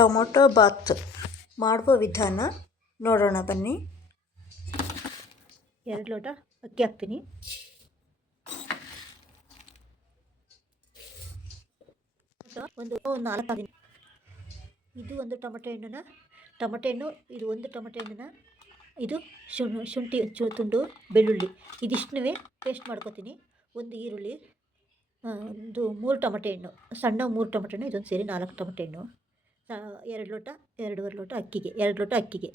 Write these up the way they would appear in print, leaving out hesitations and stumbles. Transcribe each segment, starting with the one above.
Tomato Baat ಮಾಡುವ ವಿಧಾನ ನೋಡೋಣ ಬನ್ನಿ. 2 ಲೋಟ ಅಕ್ಕಿ ಹಾಕ್ತೀನಿ. ಒಂದು 4 ಹಾಕ್ತೀನಿ. ಇದು ಒಂದು ಟೊಮೊಟೊ ಹಣ್ಣು, ಇದು ಒಂದು ಟೊಮೊಟೊ ಹಣ್ಣನ್ನ, ಇದು ಶುಂಠಿ ತುಂಡು, ಬೆಳ್ಳುಳ್ಳಿ ಇದಿಷ್ಟನ್ನೇ ಪೇಸ್ಟ್ ಮಾಡ್ಕೊತೀನಿ. ಒಂದು ಈರುಳ್ಳಿ, ಒಂದು 3 ಟೊಮೊಟೊ ಹಣ್ಣು, ಸಣ್ಣ 3 ಟೊಮೊಟೊ ಹಣ್ಣು, ಇದೊಂದು ಸೇರಿ 4 ಟೊಮೊಟೊ ಹಣ್ಣು, 2 ಲೋಟ 2.5 ಲೋಟ ಅಕ್ಕಿಗೆ 2 ಲೋಟ ಅಕ್ಕಿಗೆ.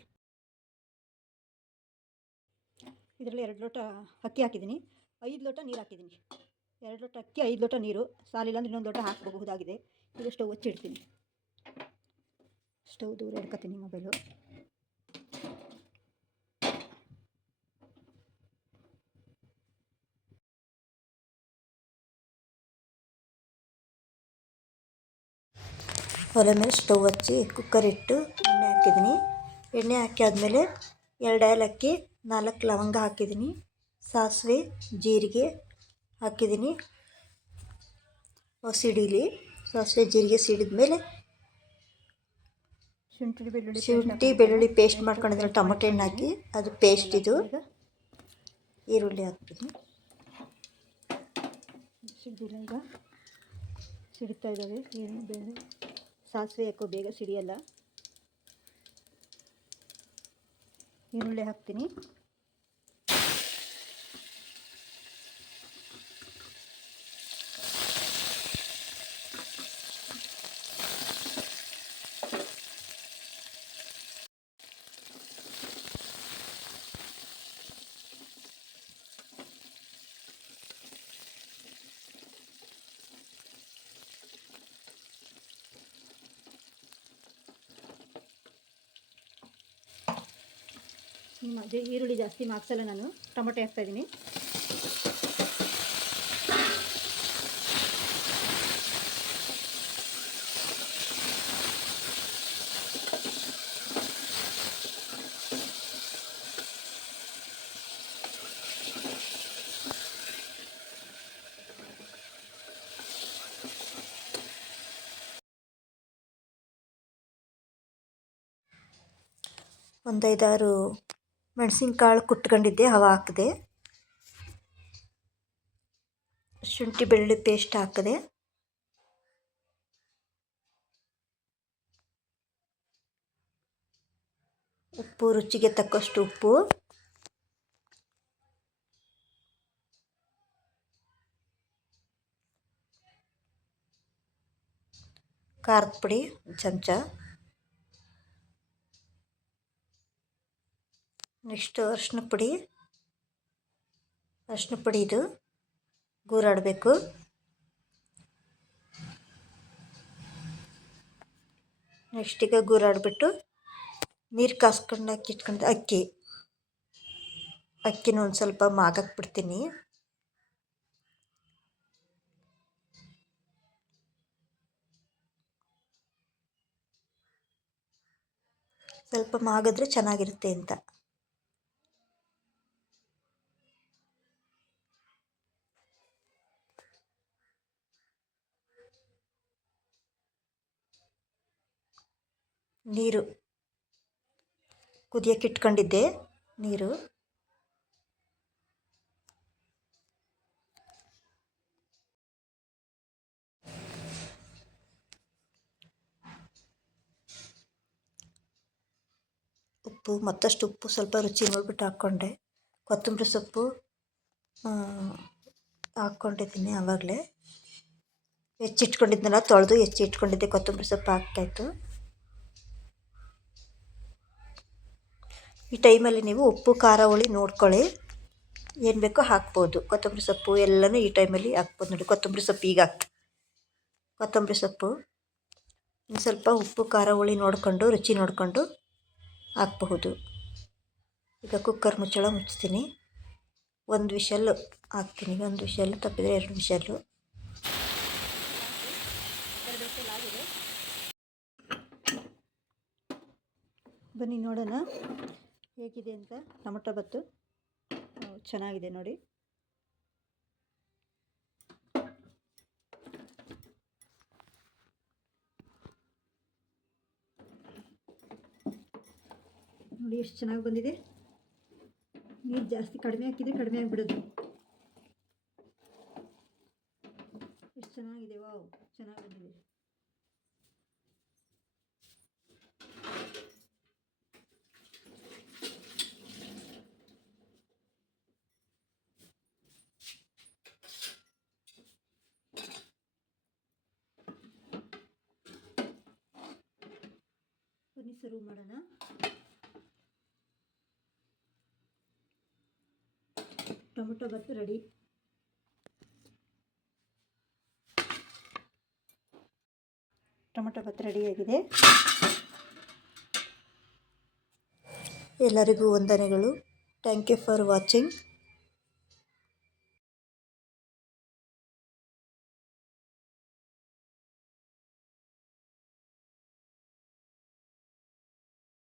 ಇದರಲ್ಲಿ 2 ಲೋಟ ಅಕ್ಕಿ ಹಾಕಿದ್ದೀನಿ, 5 ಲೋಟ ನೀರು ಹಾಕಿದ್ದೀನಿ. 2 ಲೋಟ ಅಕ್ಕಿ 5 ಲೋಟ ನೀರು ಸಾಲಿಲ್ಲ ಅಂದರೆ ಇನ್ನೊಂದು ಲೋಟ ಹಾಕಬಹುದಾಗಿದೆ. ಇದು ಸ್ಟವ್ ಹಚ್ಚಿಡ್ತೀನಿ. ಸ್ಟವ್ ದೂರ ಇಡ್ಕೊತೀನಿ ಮೊಬೈಲು. ಒಲೆ ಮೇಲೆ ಸ್ಟವ್ ಹಚ್ಚಿ ಕುಕ್ಕರ್ ಇಟ್ಟು ಎಣ್ಣೆ ಹಾಕಿದ್ದೀನಿ. ಎಣ್ಣೆ ಹಾಕಿ ಆದಮೇಲೆ 2 ಏಲಕ್ಕಿ 4 ಲವಂಗ ಹಾಕಿದ್ದೀನಿ. ಸಾಸಿವೆ ಜೀರಿಗೆ ಹಾಕಿದ್ದೀನಿ. ಸಿಡಿಲಿ ಸಾಸಿವೆ ಜೀರಿಗೆ ಸಿಡಿದ ಮೇಲೆ ಶುಂಠಿ ಬೆಳ್ಳುಳ್ಳಿ ಪೇಸ್ಟ್ ಮಾಡ್ಕೊಂಡಿದ್ರೆ ಟೊಮೊಟೊ ಹಣ್ಣು ಹಾಕಿ, ಅದು ಪೇಸ್ಟ್ ಇದು. ಈರುಳ್ಳಿ ಹಾಕ್ತೀನಿ. ಸಿಡಿದಿಲ್ಲ, ಈಗ ಸಿಡಿತಾ ಇದ್ದಾವೆ. ಸಾಸಿವೆ ಯಾಕೋ ಬೇಗ ಸಿಡಿಯಲ್ಲ. ಈರುಳ್ಳಿ ಹಾಕ್ತೀನಿ. ಈರುಳ್ಳಿ ಜಾಸ್ತಿ ಮಾಕ್ಸಲ್ಲ, ನಾನು ಟೊಮೊಟೊ ಹಾಕ್ತಾಯಿದ್ದೀನಿ. ಒಂದು 5-6 ಮೆಣಸಿನ್ಕಾಳು ಕುಟ್ಕೊಂಡಿದ್ದೆ, ಅವು ಹಾಕಿದೆ. ಶುಂಠಿ ಬೆಳ್ಳುಳ್ಳಿ ಪೇಸ್ಟ್ ಹಾಕಿದೆ. ಉಪ್ಪು ರುಚಿಗೆ ತಕ್ಕಷ್ಟು ಉಪ್ಪು. ಖಾರದ ಪುಡಿ 1 ಚಮಚ. ನೆಕ್ಸ್ಟು ಅರಿಶಿನ ಪುಡಿ ಇದು ಗೂರಾಡಬೇಕು. ನೆಕ್ಸ್ಟ್ ಈಗ ಗೂರಾಡಿಬಿಟ್ಟು ನೀರು ಕಾಸ್ಕೊಂಡು ಇಟ್ಕೊಂಡು ಅಕ್ಕಿನ ಒಂದು ಸ್ವಲ್ಪ ಮಾಗಕ್ಕೆ ಬಿಡ್ತೀನಿ. ಸ್ವಲ್ಪ ಮಾಗಿದ್ರೆ ಚೆನ್ನಾಗಿರುತ್ತೆ ಅಂತ. ನೀರು ಕುದಿಯಕ್ಕೆ ಇಟ್ಕೊಂಡಿದ್ದೆ. ನೀರು ಉಪ್ಪು, ಮತ್ತಷ್ಟು ಉಪ್ಪು ಸ್ವಲ್ಪ ರುಚಿ ನೋಡ್ಬಿಟ್ಟು ಹಾಕ್ಕೊಂಡೆ. ಕೊತ್ತಂಬರಿ ಸೊಪ್ಪು ಹಾಕ್ಕೊಂಡಿದ್ದೀನಿ. ಆವಾಗಲೇ ಹೆಚ್ಚಿಟ್ಕೊಂಡಿದ್ದೆನಲ್ಲ, ತೊಳೆದು ಹೆಚ್ಚಿಟ್ಕೊಂಡಿದ್ದೆ. ಕೊತ್ತಂಬರಿ ಸೊಪ್ಪು ಹಾಕ್ತಾಯಿತ್ತು. ಈ ಟೈಮಲ್ಲಿ ನೀವು ಉಪ್ಪು ಖಾರ ಹುಳಿ ನೋಡ್ಕೊಳ್ಳಿ, ಏನು ಬೇಕೋ ಹಾಕ್ಬೋದು. ಕೊತ್ತಂಬರಿ ಸೊಪ್ಪು ಎಲ್ಲನೂ ಈ ಟೈಮಲ್ಲಿ ಹಾಕ್ಬೋದು. ನೋಡಿ, ಕೊತ್ತಂಬರಿ ಸೊಪ್ಪು ಈಗ ಕೊತ್ತಂಬರಿ ಸೊಪ್ಪು ಇನ್ನು ಸ್ವಲ್ಪ ಉಪ್ಪು ಖಾರ ಹುಳಿ ನೋಡಿಕೊಂಡು, ರುಚಿ ನೋಡಿಕೊಂಡು ಹಾಕಬಹುದು. ಈಗ ಕುಕ್ಕರ್ ಮುಚ್ಚಳ ಮುಚ್ತೀನಿ. 1 ವಿಷಲ್ಲು ಹಾಕ್ತೀನಿ. 1 ವಿಷಲ್ಲು ತಪ್ಪಿದರೆ 2 ವಿಷಲ್ಲು. ಬನ್ನಿ ನೋಡೋಣ ಹೇಗಿದೆ ಅಂತ. ಟೊಮೊಟೊ ಬಾತು ಚೆನ್ನಾಗಿದೆ ನೋಡಿ. ನೋಡಿ ಎಷ್ಟು ಚೆನ್ನಾಗಿ ಬಂದಿದೆ. ನೀರು ಜಾಸ್ತಿ ಕಡಿಮೆ ಹಾಕಿದರೆ ಕಡಿಮೆ ಆಗಿಬಿಡೋದು. ಎಷ್ಟು ಚೆನ್ನಾಗಿದೆ, ವಾವ್, ಚೆನ್ನಾಗಿ ಬಂದಿದೆ. ಬನ್ನಿ ಸರ್ವ್ ಮಾಡೋಣ. Tomato bath ready. Tomato bath ರೆಡಿಯಾಗಿದೆ. ಎಲ್ಲರಿಗೂ ವಂದನೆಗಳು. Thank you for watching.